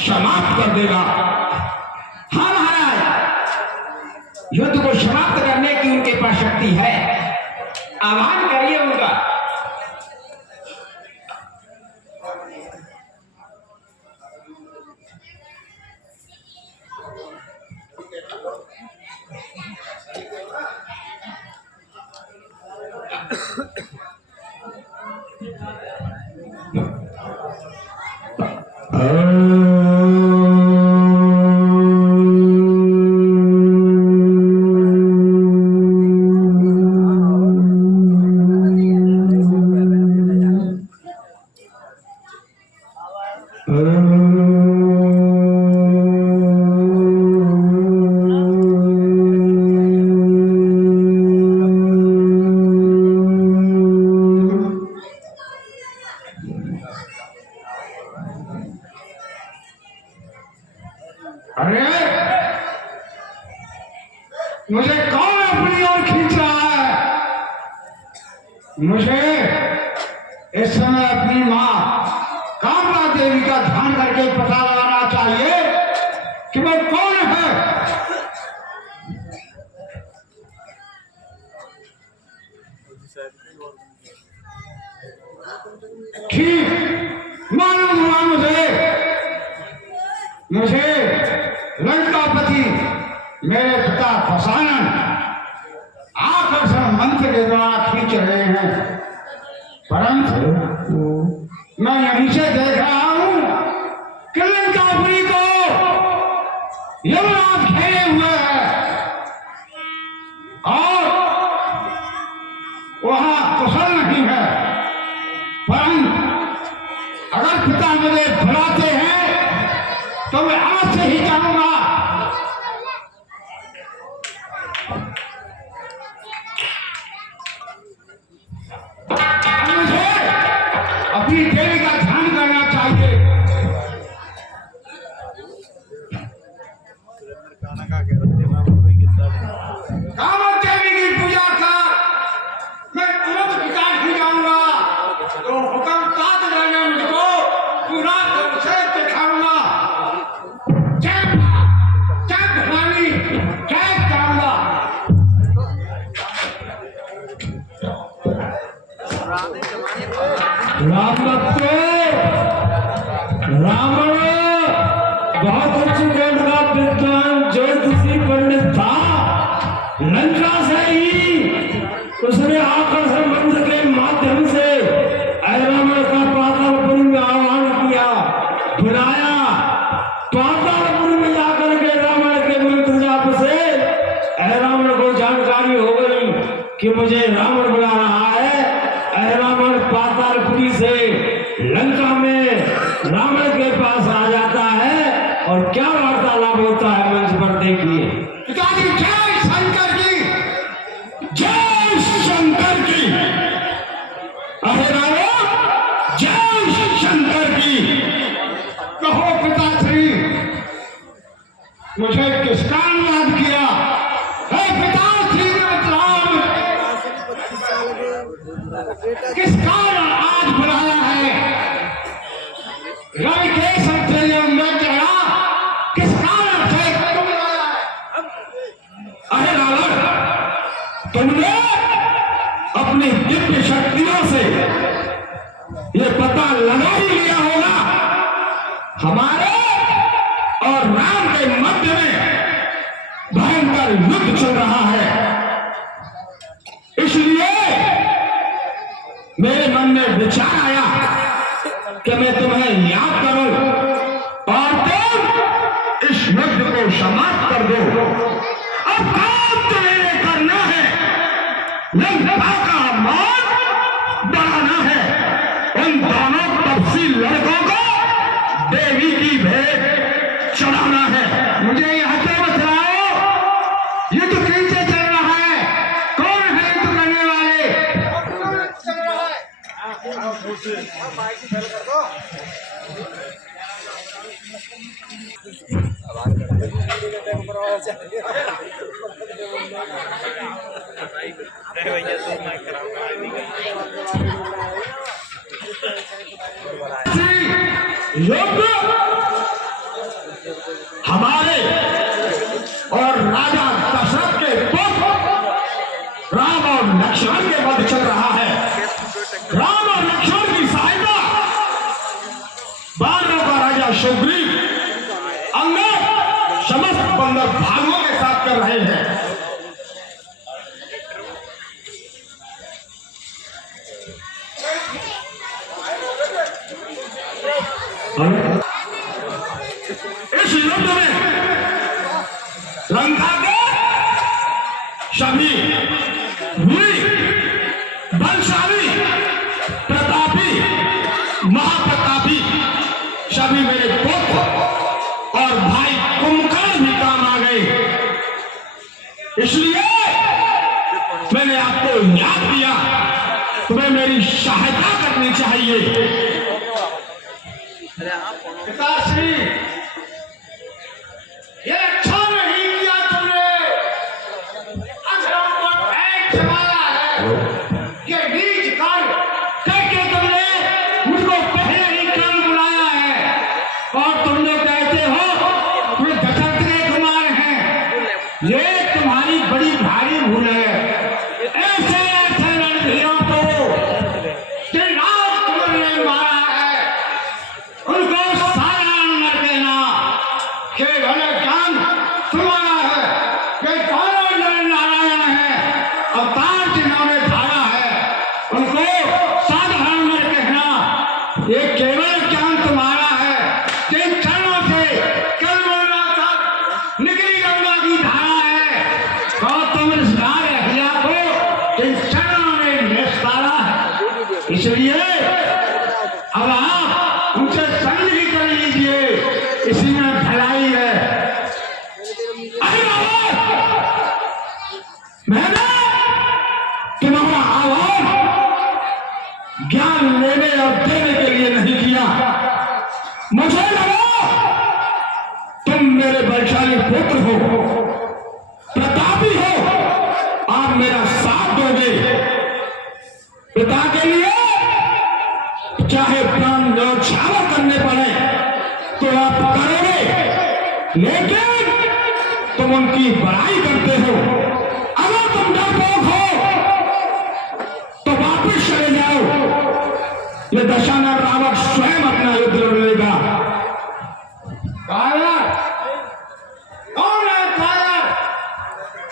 समाप्त कर देगा। हाँ महाराज, युद्ध को समाप्त करने की उनके पास शक्ति है, आह्वान करिए उनका। अरे मुझे कौन अपनी ओर खींच रहा है? मुझे इस समय अपनी मां कामला देवी का ध्यान करके पता लगाना चाहिए कि वो कौन है। ठीक मालूम हुआ मुझे लंकापति मेरे पिता दशानन आकर्षण मंत्र के द्वारा खींच रहे हैं, परंतु मैं यहीं से देख रहा हूं कि लंकापुरी को यमराज घेरे हुए है और वहां कुशल नहीं है। परंतु अगर पिता मुझे बुलाते हैं तो मैं आज से ही जाऊंगा। मुझे अपनी देवी का ध्यान करना चाहिए। कामत देवी की पूजा कर मैं तुरंत विकास ही जाऊंगा, तो हुक्म काट देना मुझको पूरा से दिखाऊंगा। राम भक्तो, रावण बहुत अच्छी गण का विद्वान ज्योतिषी पंडित था। लंका से ही उसने आकर्षण मंत्र के माध्यम से रावण का पातालपुरी में आह्वान किया, बुलाया। पातालपुरी में जाकर के रावण के मंत्र जाप से रावण को जानकारी हो गई कि मुझे रावण बुला रहा है। रावण पातालपुरी से लंका में रावण के पास आ जाता है और क्या वार्तालाप होता है मंच पर देखिए। जय शंकर की, जय शंकर की। अरे रावण, जय शंकर की। कहो पिताश्री, मुझे किसका अनुरोध किया? पिताश्री ने मतलब किस कारण आज बुलाया है? रवि के सत्य में चढ़ा, किस कारण से तुम बुलाया है? अरे रावण, तुमने अपनी दिव्य शक्तियों से ये पता लगा ही लिया होगा हमारे और राम के मध्य में भयंकर युद्ध चल रहा है। इसलिए मेरे मन में विचार आया कि मैं तुम्हें याद करूं और तुम इस युद्ध को समाप्त कर दो। अब काम तुम्हें करना है, लंका का मान बढ़ाना है। उन दोनों तपसी लड़कों को देवी की भेंट चढ़ाना है। मुझे यह तो बताओ, युद्ध कैसे चल रहा है? कौन है युद्ध करने वाले? युद्ध हमारे और राजा दशरथ के पुत्र राम और लक्ष्मण के वध चल रहा है। राम और लक्ष्मण की सहायता बानरों का राजा सुग्रीव अंगद समस्त बंदर भालुओं के साथ कर रहे हैं। इस युद्ध में लंका के सभी वीर बलशाली प्रतापी महाप्रतापी सभी मेरे पुत्र और भाई कुंभकर्ण भी काम आ गए। इसलिए मैंने आपको याद किया, तुम्हें मेरी सहायता करनी चाहिए। पिताश्री, ये अच्छा नहीं किया तुमने। अधर्म को फेंक जमाया है। ये नीच कार्य करके तुमने मुझको पहले ही काम बुलाया है और तुम लोग कहते हो तुम्हें दशरथ के कुमार हैं। ये तुम्हारी बड़ी भारी भूल है। ऐसे ऐसे रणधीरों को राजकुमार ने मारा है, उनको साधारण न कहना। केवल ज्ञान तुम्हारा है। ये दोनों नारायण है, अवतार जिन्होंने धारा है, उनको साधारण न कहना। ये केवल ज्ञान तुम्हारा है। जिन चरणों से कलमला तक निकली गंगा की धारा है, और तुम इस नार अहिया को इन चरणों ने निस्तारा है। इसलिए अब आप उनसे संग ही कर लीजिए, इसी में भलाई है। अरे मैंने तुम्हारा आह्वान ज्ञान लेने और देने के लिए नहीं किया। मुझे लगा तुम मेरे बलशाली पुत्र हो, प्रतापी हो, आप मेरा साथ दोगे। पिता के लिए चाहे प्राण न्यौछावर करने पड़े तो आप करोगे, लेकिन तुम उनकी बड़ाई करते हो। अगर तुम डरपोक हो तो वापिस चले जाओ। ये दशानन रावण स्वयं अपना युद्ध लड़ेगा। कायर कौन है? कायर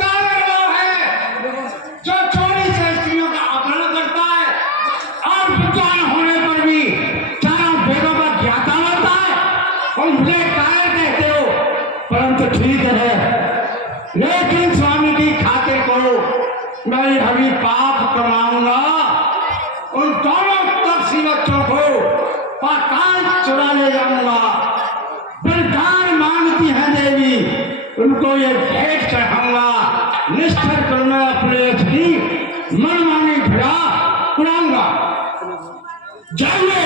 कायर वो है जो चोरी से स्त्रियों का अपहरण करता है और विद्वान होने पर भी चारों वेदों का ज्ञाता बनता है। और मुझे कायर कहते हो, परंतु ठीक है, लेकिन स्वामी की खातिर को मैं अभी पाप कमाऊंगा। उन दोनों तपसी बच्चों को पाताल चुरा ले जाऊंगा। बलिदान मांगती है देवी, उनको ये भेंट चढ़ाऊंगा। निश्चर कर मैं अपने अपनी मनमानी भिड़ा उड़ाऊंगा। जाइए,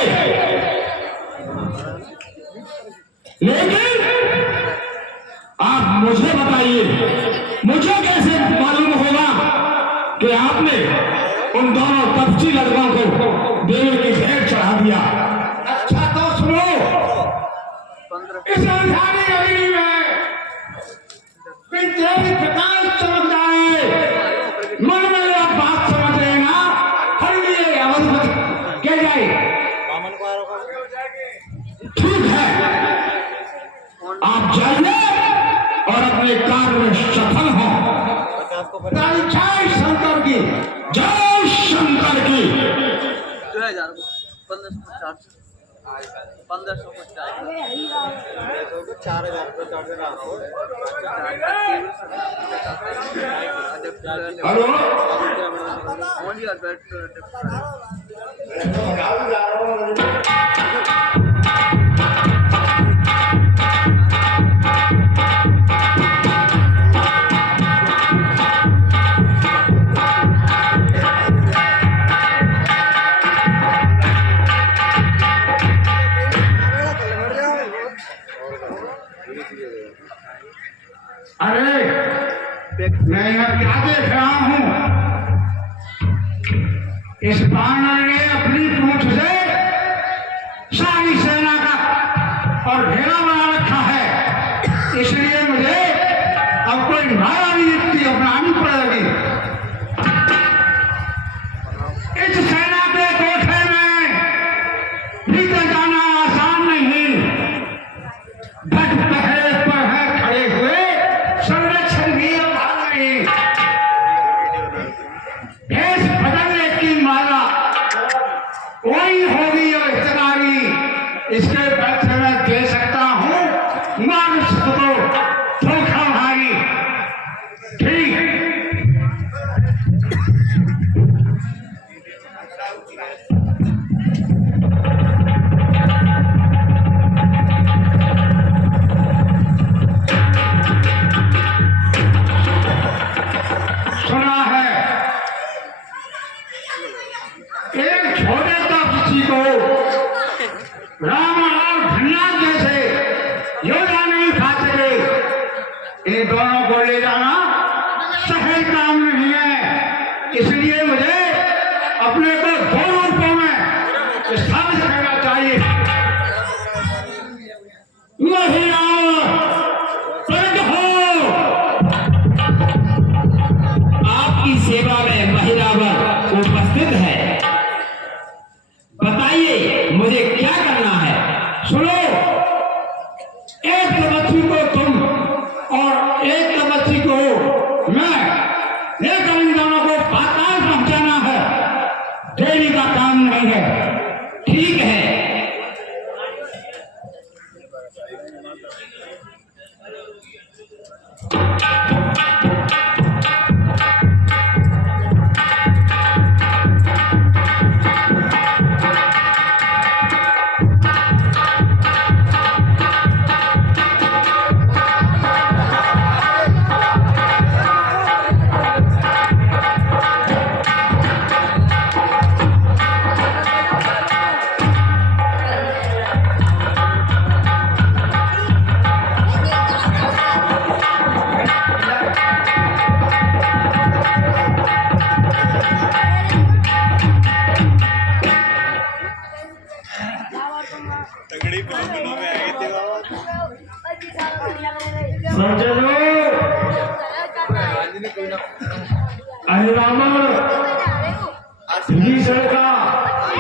लेकिन आप मुझे बताइए, मुझे कैसे मालूम होगा कि आपने उन दोनों तपसी लड़कों को देवी की भेंट चढ़ा दिया? अच्छा तो सुनो, इस अंधारी अग्नि में तेरी प्रकाश चमक जाए, मन में यह बात समझ लेना, हर लिए अवधि कह जाए। ठीक है, आप जाइए और अपने कार्य में सफल हो। जय शंकर की, जय शंकर की। 1550 हेलो, अरे मैं यहाँ क्या देख रहा हूँ? इस बानर ने अपनी पूंछ से सारी सेना का और घेरा बना रखा है। इस बट पहरे पर है खड़े हुए संरक्षण भी भाग रहे भेष बदलने की माला वही होगी और इतनारी इसके बैठ से मैं दे सकता हूं मानुष को धोखा भारी ठीक सुना है एक छोटे तापसी को राम और धन्याद जैसे योद्धा नहीं खा सके इन दोनों को ले जाना सहज काम नहीं है इसलिए मुझे अपने को दो रूपों में स्थापित करना चाहिए महिला प्रकट हो आपकी सेवा में महिरावर उपस्थित है बताइए मुझे क्या करना है सुनो एक तपस्वी को तुम और एक तपस्वी को मैं लेकर इन दोनों को पाताल पहुंचाना है देरी का काम नहीं है ठीक है तगड़ी फिल्मों में आई थी सज्जनों अहिरामण विभीषण का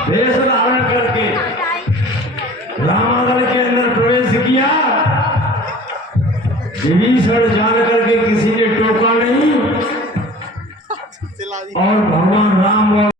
वेश धारण करके रामागढ़ के अंदर प्रवेश किया विभीषण जान करके किसी ने टोका नहीं और